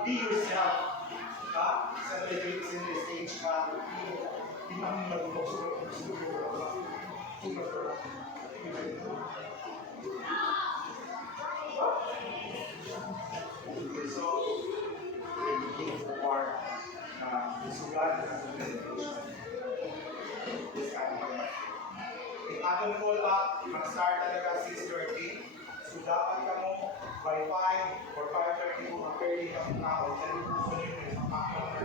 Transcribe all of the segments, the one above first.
Be yourself. Sa lyrics in the stage ka, hindi namin mag-box. So, looking for sugat na presentation. This kind of format. If aton call up, mag-start talaga 6:30. So, dapat ka mo by 5 or 5:30 kung mag-early ka mong tao. Then, gusto nyo yung isang pakawag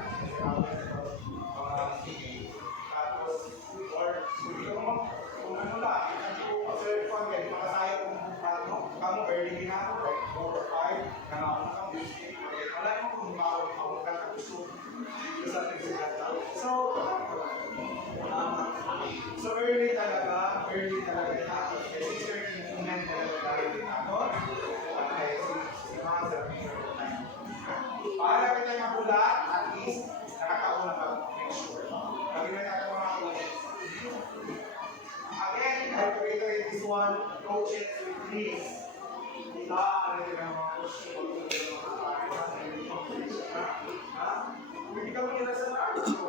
sige. Tapos, or hindi ka mo, kung ano lang, hindi ko pa-serve fund, kahit makasaya kung kamu early din ako, like 4 or 5, nangaon ka, wala mo kung makawag ka na gusto. So early talaga tapos kasi certain moment talaga tayo din ako. Okay, si Master. Para kita magulat, at least nakakauna ka make sure. Pag hindi natin mga coaches. Again, I have to reiterate this one, coaches, please. Ano yung mga coaches? Hindi ka mo nila sa natin ko.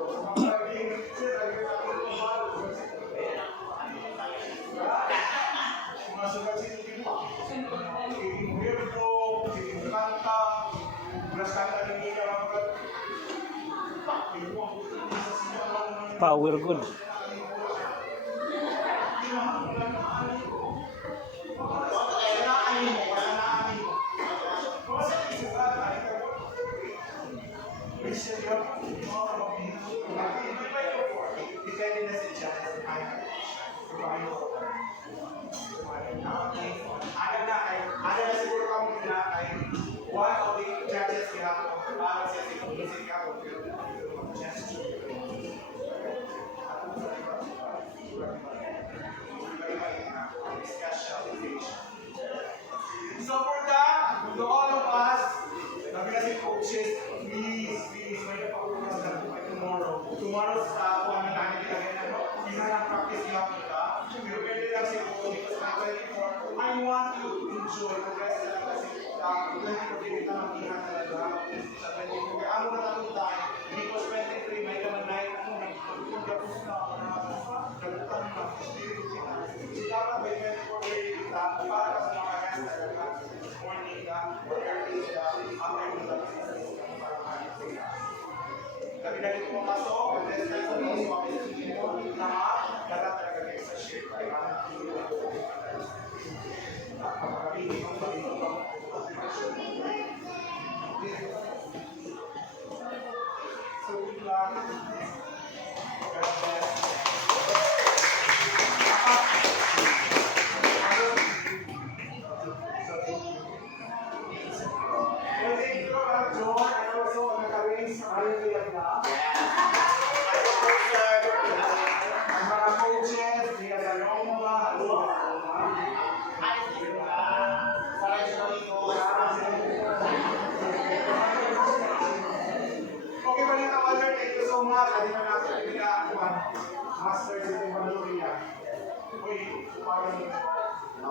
Masukat si Tito. Sige Mirko, sige Kanta, Kanta ng Mika Magat. Power good. Depende na si Chance. Ada na siguro kami kinakay. One of the judges kinakay. Parang siya si Kumisik ako. So for that, to all of us, sabi na si coaches, please, may napag-ugas na po tomorrow. Tomorrow sa kung ano namin kinagay na pinarang practice niya ako ka. Pero pwede lang siguro because my 24, I want you to enjoy the rest of kasi pwede ko din ito makihan talaga sa 24. Kaya ano natatong tayo, because 23 may naman night ako nagpapos na ako na nagpapos na so dapat may 24 ready kita para sa mga guys talaga morning ka or early ka afternoon ka para makakita. Sabi na dito pumasok, and then sa sabihin, sabi sa sige mo, lahat, dapat talaga kayo sa share. Kapagabili kong sabi ko, so, lang,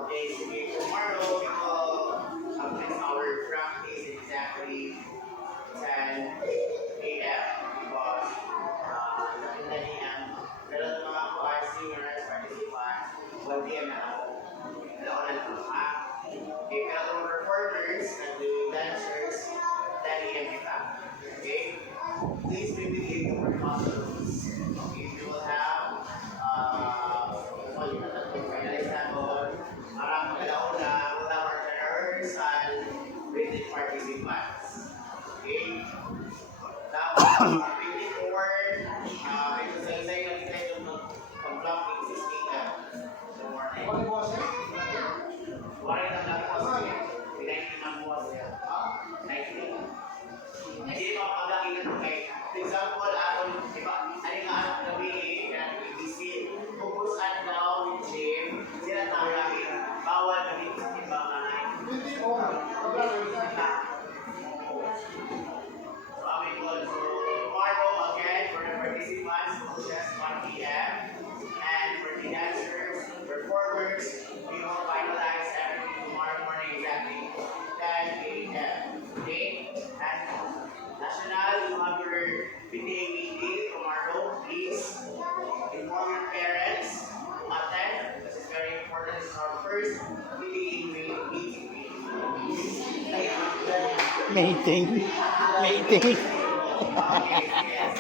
Okay, so tomorrow we will complete our practice exactly 10 a.m. because 10 a.m. Pero sa mga singers, participants, 1 p.m. na ako. Alaon na lang ha. Okay, pero the performers and the dancers, 10 a.m. kita. Okay? apostles. Okay, we will have para pagkalauna, we'll have our rehearsal with the participants. Okay? Tapos, pagpili forward, medyo sa-isay lang kita yung pag-blocking system sa morning. Wala yung nagkakos niya. Pinaitin ang buwas niya. 19. Hindi mapagdakin na ito kay, for example, di ba, ano nga anak gabi kaya nag-isip, focus daw with Jim, sila tawagin, bawal na dito sa timbangan. So, aming goal. So, tomorrow again, for the participants, just 1 p.m. And for the dancers, performers, we will finalize everything tomorrow morning exactly 10 a.m. Okay? And National, you have your PTA meeting tomorrow. Please inform your parents to attend. This is very important. This is our first PTA meeting. Mating. Mating. Okay, yes.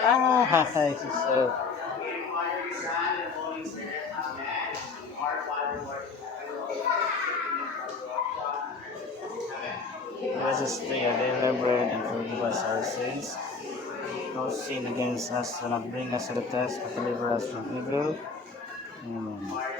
Ah, so. In Father, the Son, and the Holy Spirit. Amen. Our Father, Lord. Amen. Let us take our daily bread and forgive us our sins. No sin against us, do not bring us to the test, but deliver us from evil. Amen. Our